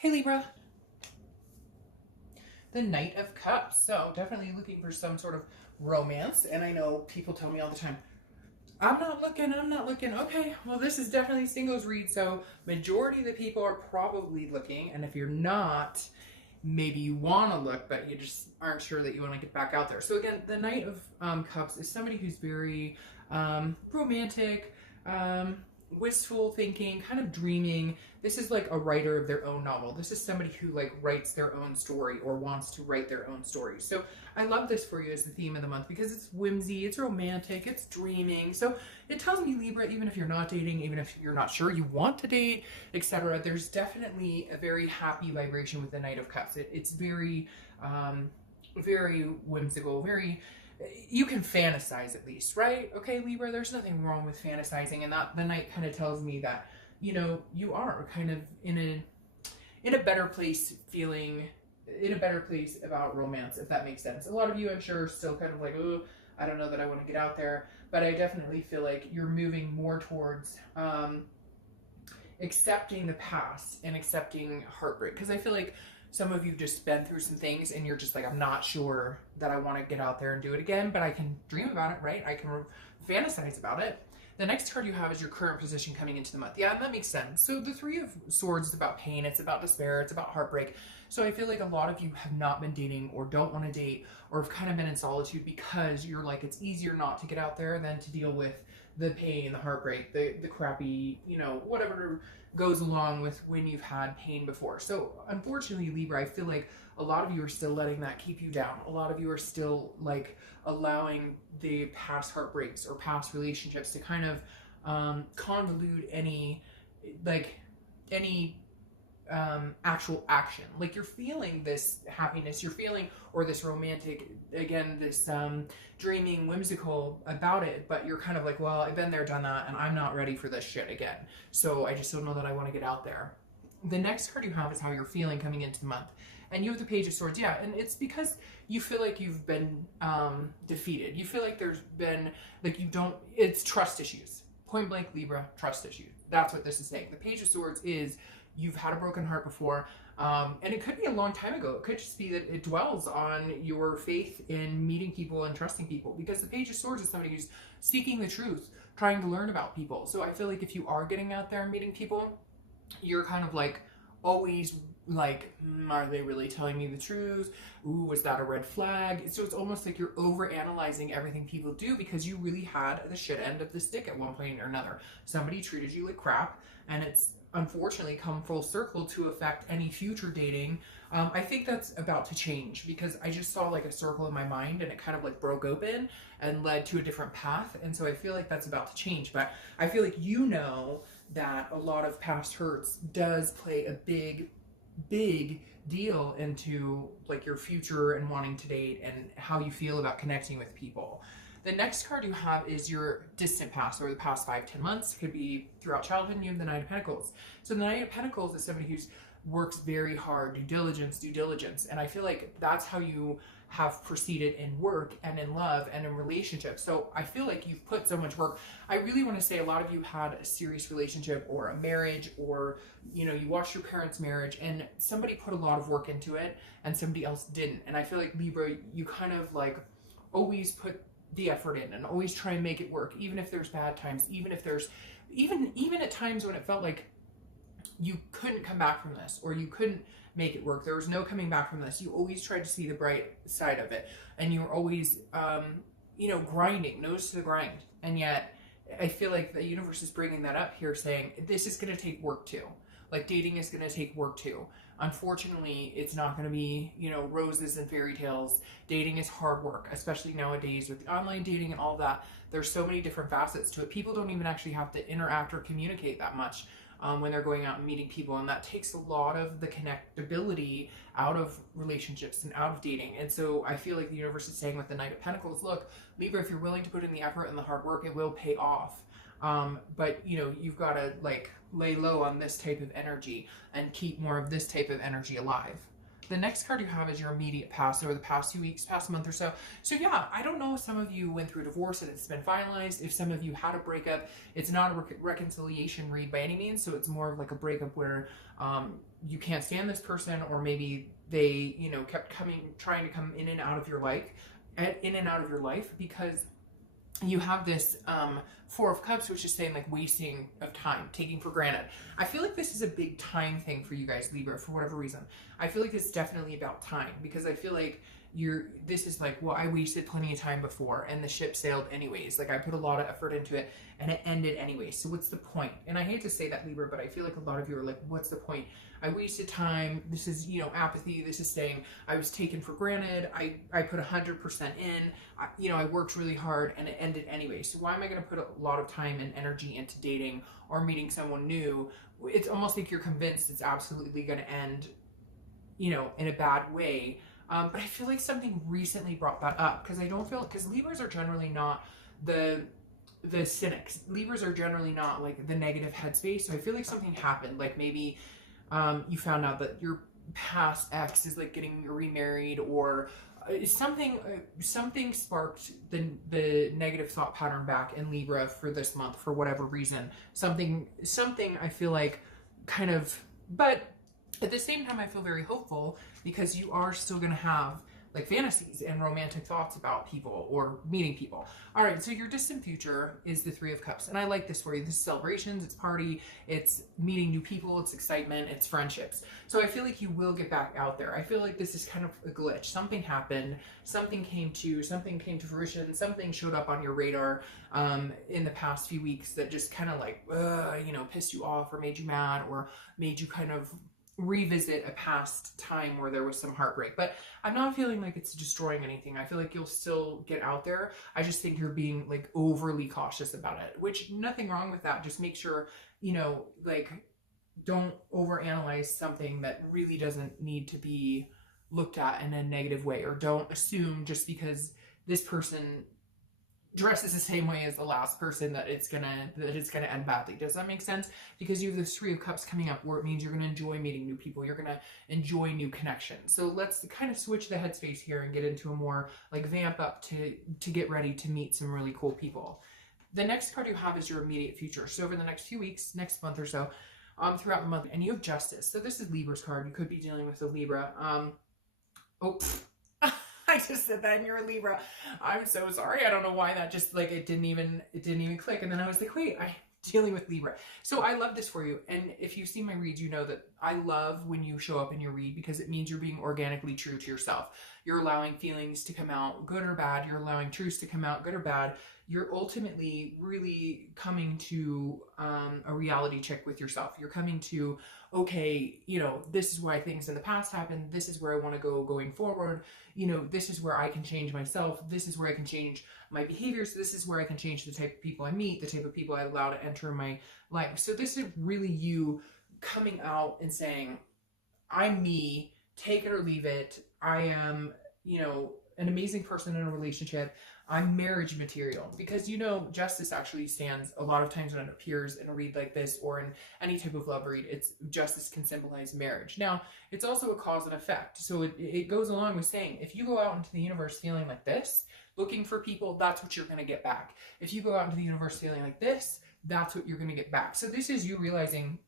Hey Libra, the Knight of Cups. So definitely looking for some sort of romance. And I know people tell me all the time, I'm not looking. Okay, well this is definitely singles read. So majority of the people are probably looking. And if you're not, maybe you want to look, but you just aren't sure that you want to get back out there. So again, the Knight of Cups is somebody who's very romantic, wistful thinking, kind of dreaming. This is like a writer of their own novel. This is somebody who like writes their own story or wants to write their own story. So I love this for you as the theme of the month because it's whimsy, it's romantic, it's dreaming. So it tells me, Libra, even if you're not dating, even if you're not sure you want to date, etc., there's definitely a very happy vibration with the Knight of Cups. It's very, very whimsical, very, you can fantasize at least, right? Okay, Libra, there's nothing wrong with fantasizing, and that the Knight kind of tells me that, you know, you are kind of in a better place, feeling in a better place about romance, if that makes sense. A lot of you, I'm sure, are still kind of like, oh, I don't know that I want to get out there, but I definitely feel like you're moving more towards accepting the past and accepting heartbreak, because I feel like some of you just been through some things and you're just like, I'm not sure that I want to get out there and do it again, but I can dream about it, right? I can fantasize about it. The next card you have is your current position coming into the month. Yeah, that makes sense. So the Three of Swords is about pain, it's about despair, it's about heartbreak. So I feel like a lot of you have not been dating or don't want to date or have kind of been in solitude because you're like, it's easier not to get out there than to deal with the pain, the heartbreak, the crappy, you know, whatever goes along with when you've had pain before. So unfortunately, Libra, I feel like a lot of you are still letting that keep you down. A lot of you are still like allowing the past heartbreaks or past relationships to kind of convolute any actual action. Like you're feeling this happiness, you're feeling, or this romantic, again, this dreaming, whimsical about it, but you're kind of like, well, I've been there, done that, and I'm not ready for this shit again. So I just don't know that I want to get out there. The next card you have is how you're feeling coming into the month. And you have the Page of Swords, yeah, and it's because you feel like you've been defeated. You feel like there's been, like you don't, it's trust issues. Point blank, Libra, trust issues. That's what this is saying. The Page of Swords is, you've had a broken heart before, and it could be a long time ago. It could just be that it dwells on your faith in meeting people and trusting people, because the Page of Swords is somebody who's seeking the truth, trying to learn about people. So I feel like if you are getting out there and meeting people, you're kind of like always like, are they really telling me the truth? Ooh, was that a red flag? So it's almost like you're over analyzing everything people do because you really had the shit end of the stick at one point or another. Somebody treated you like crap, and it's unfortunately come full circle to affect any future dating. I think that's about to change because I just saw like a circle in my mind and it kind of like broke open and led to a different path. And so I feel like that's about to change, but I feel like, you know, that a lot of past hurts does play a big deal into like your future and wanting to date and how you feel about connecting with people. The next card you have is your distant past, or the past 5-10 months. It could be throughout childhood, and you have the Knight of Pentacles. So the Knight of Pentacles is somebody who's works very hard, due diligence. And I feel like that's how you have proceeded in work and in love and in relationships. So I feel like you've put so much work. I really want to say a lot of you had a serious relationship or a marriage, or, you know, you watched your parents' marriage and somebody put a lot of work into it and somebody else didn't. And I feel like, Libra, you kind of like always put the effort in and always try and make it work, even if there's bad times, even if there's even at times when it felt like you couldn't come back from this or you couldn't make it work. There was no coming back from this. You always tried to see the bright side of it, and you were always you know, grinding, nose to the grind. And yet I feel like the universe is bringing that up here, saying this is going to take work too. Like dating is going to take work too. Unfortunately, it's not going to be, you know, roses and fairy tales. Dating is hard work, especially nowadays with online dating and all that. There's so many different facets to it. People don't even actually have to interact or communicate that much when they're going out and meeting people. And that takes a lot of the connectability out of relationships and out of dating. And so I feel like the universe is saying with the Knight of Pentacles, look, Libra, if you're willing to put in the effort and the hard work, it will pay off. But you know, you've got to like lay low on this type of energy and keep more of this type of energy alive. The next card you have is your immediate past, or the past few weeks, past month or so. So yeah, I don't know if some of you went through divorce and it's been finalized. If some of you had a breakup, it's not a reconciliation read by any means. So it's more of like a breakup where you can't stand this person, or maybe they, you know, kept trying to come in and out of your life, because you have this Four of Cups, which is saying like wasting of time, taking for granted. I feel like this is a big time thing for you guys, Libra, for whatever reason. I feel like it's definitely about time, because I feel like this is like, well, I wasted plenty of time before and the ship sailed anyways. Like I put a lot of effort into it and it ended anyways. So what's the point? And I hate to say that, Libra, but I feel like a lot of you are like, what's the point? I wasted time. This is, you know, apathy. This is saying I was taken for granted. I put 100% in, I worked really hard and it ended anyway. So why am I going to put a lot of time and energy into dating or meeting someone new? It's almost like you're convinced it's absolutely going to end, you know, in a bad way. But I feel like something recently brought that up, because because Libras are generally not the cynics. Libras are generally not like the negative headspace. So I feel like something happened. Like maybe you found out that your past ex is like getting remarried, or something sparked the negative thought pattern back in Libra for this month for whatever reason. Something I feel like kind of, but at the same time, I feel very hopeful, because you are still going to have like fantasies and romantic thoughts about people or meeting people. All right, so your distant future is the Three of Cups. And I like this for you. This is celebrations, it's party, it's meeting new people, it's excitement, it's friendships. So I feel like you will get back out there. I feel like this is kind of a glitch. Something happened, something came to fruition, something showed up on your radar in the past few weeks that just kind of like, pissed you off or made you mad or made you kind of revisit a past time where there was some heartbreak. But I'm not feeling like it's destroying anything. I feel like you'll still get out there. I just think you're being like overly cautious about it, which nothing wrong with that. Just make sure, like, don't overanalyze something that really doesn't need to be looked at in a negative way, or don't assume just because this person dresses the same way as the last person that it's gonna end badly. Does that make sense? Because you have this Three of Cups coming up, where it means you're gonna enjoy meeting new people, you're gonna enjoy new connections. So let's kind of switch the headspace here and get into a more like vamp up to get ready to meet some really cool people. The next card you have is your immediate future. So over the next few weeks, next month or so, throughout the month, and you have Justice. So this is Libra's card. You could be dealing with a Libra. I just said that and you're a Libra. I'm so sorry. I don't know why that just like, it didn't even click. And then I was like, wait, I'm dealing with Libra. So I love this for you. And if you see my reads, you know that I love when you show up in your read, because it means you're being organically true to yourself. You're allowing feelings to come out good or bad. You're allowing truths to come out good or bad. You're ultimately really coming to a reality check with yourself. You're coming to, okay, this is why things in the past happened. This is where I want to go going forward. This is where I can change myself. This is where I can change my behaviors. This is where I can change the type of people I meet, the type of people I allow to enter my life. So this is really you coming out and saying, I'm me, take it or leave it. I am, an amazing person in a relationship. I'm marriage material, because Justice actually stands a lot of times when it appears in a read like this, or in any type of love read. Justice can symbolize marriage. Now, it's also a cause and effect. So it goes along with saying, if you go out into the universe feeling like this, looking for people, that's what you're going to get back. If you go out into the universe feeling like this, that's what you're going to get back. So this is you realizing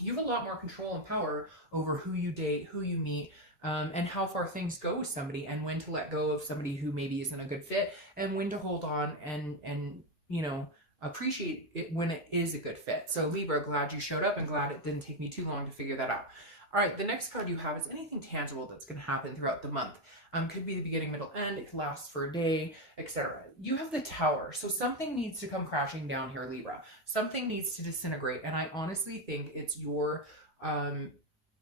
you have a lot more control and power over who you date, who you meet, and how far things go with somebody, and when to let go of somebody who maybe isn't a good fit, and when to hold on and appreciate it when it is a good fit. So Libra, glad you showed up, and glad it didn't take me too long to figure that out. All right, the next card you have is anything tangible that's going to happen throughout the month. Could be the beginning, middle, end. It could last for a day, etc. You have the Tower. So something needs to come crashing down here, Libra. Something needs to disintegrate. And I honestly think it's your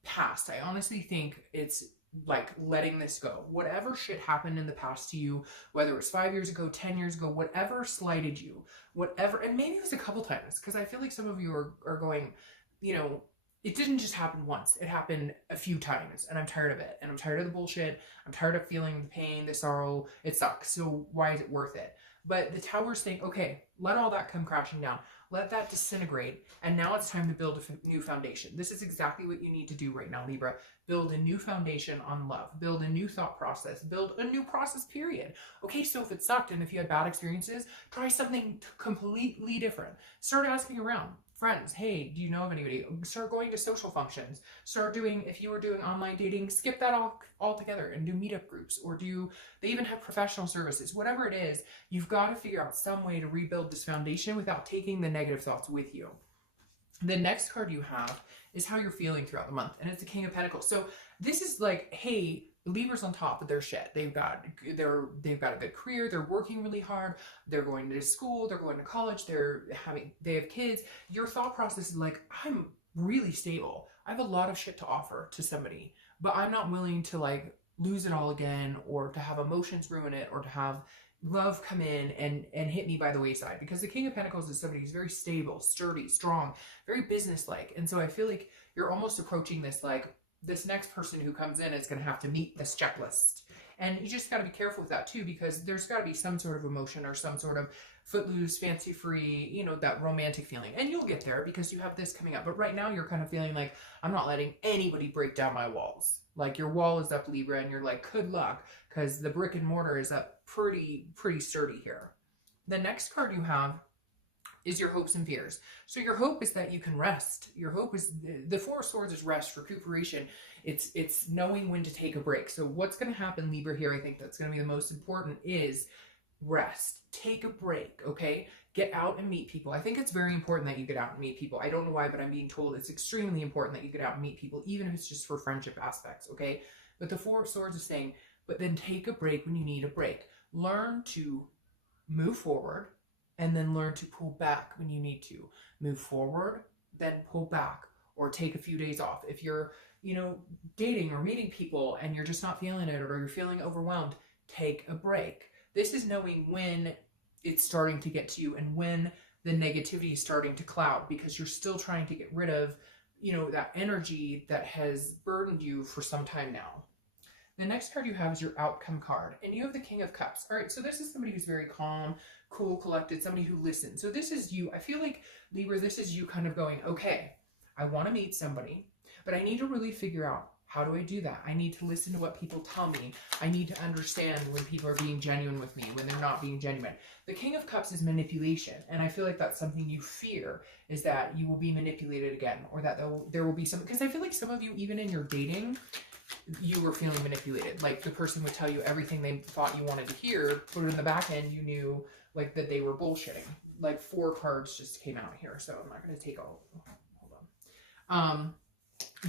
past. I honestly think it's like letting this go. Whatever shit happened in the past to you, whether it was 5 years ago, 10 years ago, whatever slighted you, whatever, and maybe it was a couple times, because I feel like some of you are going, it didn't just happen once. It happened a few times, and I'm tired of it. And I'm tired of the bullshit. I'm tired of feeling the pain, the sorrow. It sucks. So why is it worth it? But the Tower's saying, okay, let all that come crashing down. Let that disintegrate. And now it's time to build a new foundation. This is exactly what you need to do right now, Libra. Build a new foundation on love. Build a new thought process. Build a new process, period. Okay, so if it sucked and if you had bad experiences, try something completely different. Start asking around. Friends, hey, do you know of anybody? Start going to social functions. Start doing, if you were doing online dating, skip that all together and do meetup groups, or they even have professional services. Whatever it is, you've got to figure out some way to rebuild this foundation without taking the negative thoughts with you. The next card you have is how you're feeling throughout the month, and it's the King of Pentacles. So this is like, hey, Libra's on top of their shit. They've got a good career. They're working really hard. They're going to school. They're going to college. They have kids. Your thought process is like, I'm really stable. I have a lot of shit to offer to somebody, but I'm not willing to like lose it all again, or to have emotions ruin it, or to have love come in and hit me by the wayside. Because the King of Pentacles is somebody who's very stable, sturdy, strong, very businesslike. And so I feel like you're almost approaching this like, this next person who comes in is going to have to meet this checklist. And you just got to be careful with that too, because there's got to be some sort of emotion or some sort of footloose, fancy free, you know, that romantic feeling. And you'll get there because you have this coming up. But right now you're kind of feeling like, I'm not letting anybody break down my walls. Like your wall is up, Libra, and you're like, good luck, because the brick and mortar is up pretty sturdy here. The next card you have is your hopes and fears. So your hope is that you can rest. Your hope is, the Four of Swords is rest, recuperation. It's knowing when to take a break. So what's going to happen, Libra, here, I think that's going to be the most important, is rest. Take a break, okay? Get out and meet people. I think it's very important that you get out and meet people. I don't know why, but I'm being told it's extremely important that you get out and meet people, even if it's just for friendship aspects, okay? But the Four of Swords is saying, but then take a break when you need a break. Learn to move forward, and then learn to pull back when you need to. Move forward, then pull back, or take a few days off. If you're, you know, dating or meeting people and you're just not feeling it, or you're feeling overwhelmed, take a break. This is knowing when it's starting to get to you and when the negativity is starting to cloud, because you're still trying to get rid of, you know, that energy that has burdened you for some time now. The next card you have is your outcome card, and you have the King of Cups. All right, so this is somebody who's very calm, cool, collected, somebody who listens. So this is you. I feel like, Libra, this is you kind of going, okay, I want to meet somebody, but I need to really figure out, how do I do that? I need to listen to what people tell me. I need to understand when people are being genuine with me, when they're not being genuine. The King of Cups is manipulation, and I feel like that's something you fear, is that you will be manipulated again, or that there will be some, because I feel like some of you, even in your dating, you were feeling manipulated. Like the person would tell you everything they thought you wanted to hear, but in the back end you knew like that they were bullshitting. Like 4 cards just came out here, so I'm not going to take all. Hold on.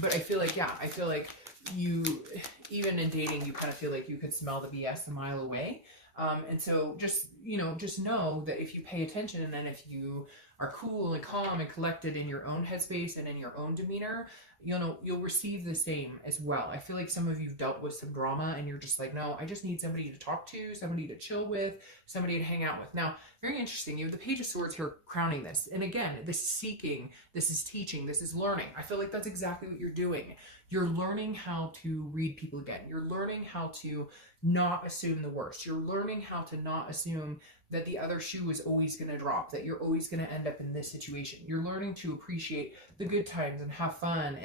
But I feel like, yeah, I feel like you, even in dating, you kind of feel like you could smell the BS a mile away. And so just, you know, just know that if you pay attention, and if you are cool and calm and collected in your own headspace and in your own demeanor, you know, you'll receive the same as well. I feel like some of you've dealt with some drama and you're just like, no, I just need somebody to talk to, somebody to chill with, somebody to hang out with. Now, very interesting. You have the Page of Swords here crowning this. And again, this is seeking, this is teaching, this is learning. I feel like that's exactly what you're doing. You're learning how to read people again. You're learning how to not assume the worst. You're learning how to not assume that the other shoe is always going to drop, that you're always going to end up in this situation. You're learning to appreciate the good times and have fun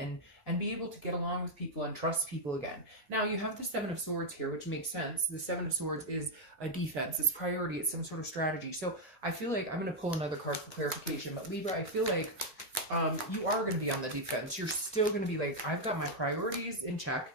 and be able to get along with people and trust people again. Now, you have the Seven of Swords here, which makes sense. The Seven of Swords is a defense, it's priority, it's some sort of strategy. So I feel like, I'm going to pull another card for clarification, but Libra, I feel like you are going to be on the defense. You're still going to be like, I've got my priorities in check.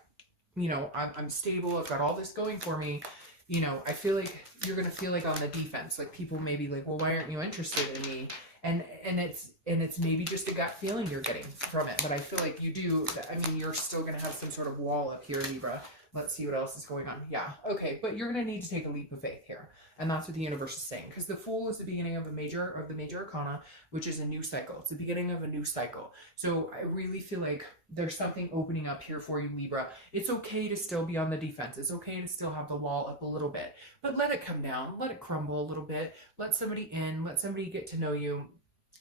You know, I'm stable. I've got all this going for me. You know, I feel like you're going to feel like on the defense. Like people may be like, well, why aren't you interested in me? And it's maybe just a gut feeling you're getting from it. But I feel like you do. I mean, you're still going to have some sort of wall up here, Libra. Let's see what else is going on. Yeah. Okay. But you're going to need to take a leap of faith here. And that's what the universe is saying. Because the Fool is the beginning of the major arcana, which is a new cycle. It's the beginning of a new cycle. So I really feel like there's something opening up here for you, Libra. It's okay to still be on the defense. It's okay to still have the wall up a little bit. But let it come down. Let it crumble a little bit. Let somebody in. Let somebody get to know you.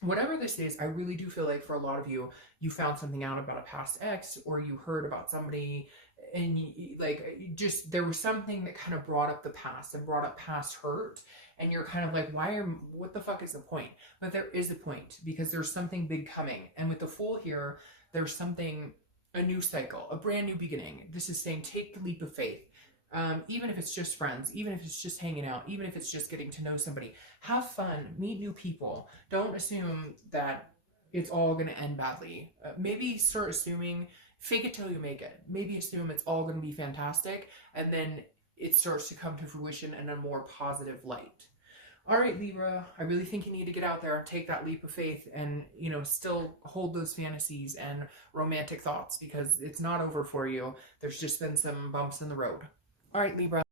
Whatever this is, I really do feel like for a lot of you, you found something out about a past ex, or you heard about somebody like just there was something that kind of brought up the past and brought up past hurt, and you're kind of like, what the fuck is the point? But there is a point, because there's something big coming. And with the Fool here, there's something, a new cycle, a brand new beginning. This is saying take the leap of faith. Even if it's just friends, even if it's just hanging out, even if it's just getting to know somebody, have fun, meet new people. Don't assume that it's all going to end badly. Maybe start assuming, fake it till you make it. Maybe assume it's all going to be fantastic, and then it starts to come to fruition in a more positive light. All right, Libra, I really think you need to get out there and take that leap of faith, and, you know, still hold those fantasies and romantic thoughts, because it's not over for you. There's just been some bumps in the road. All right, Libra.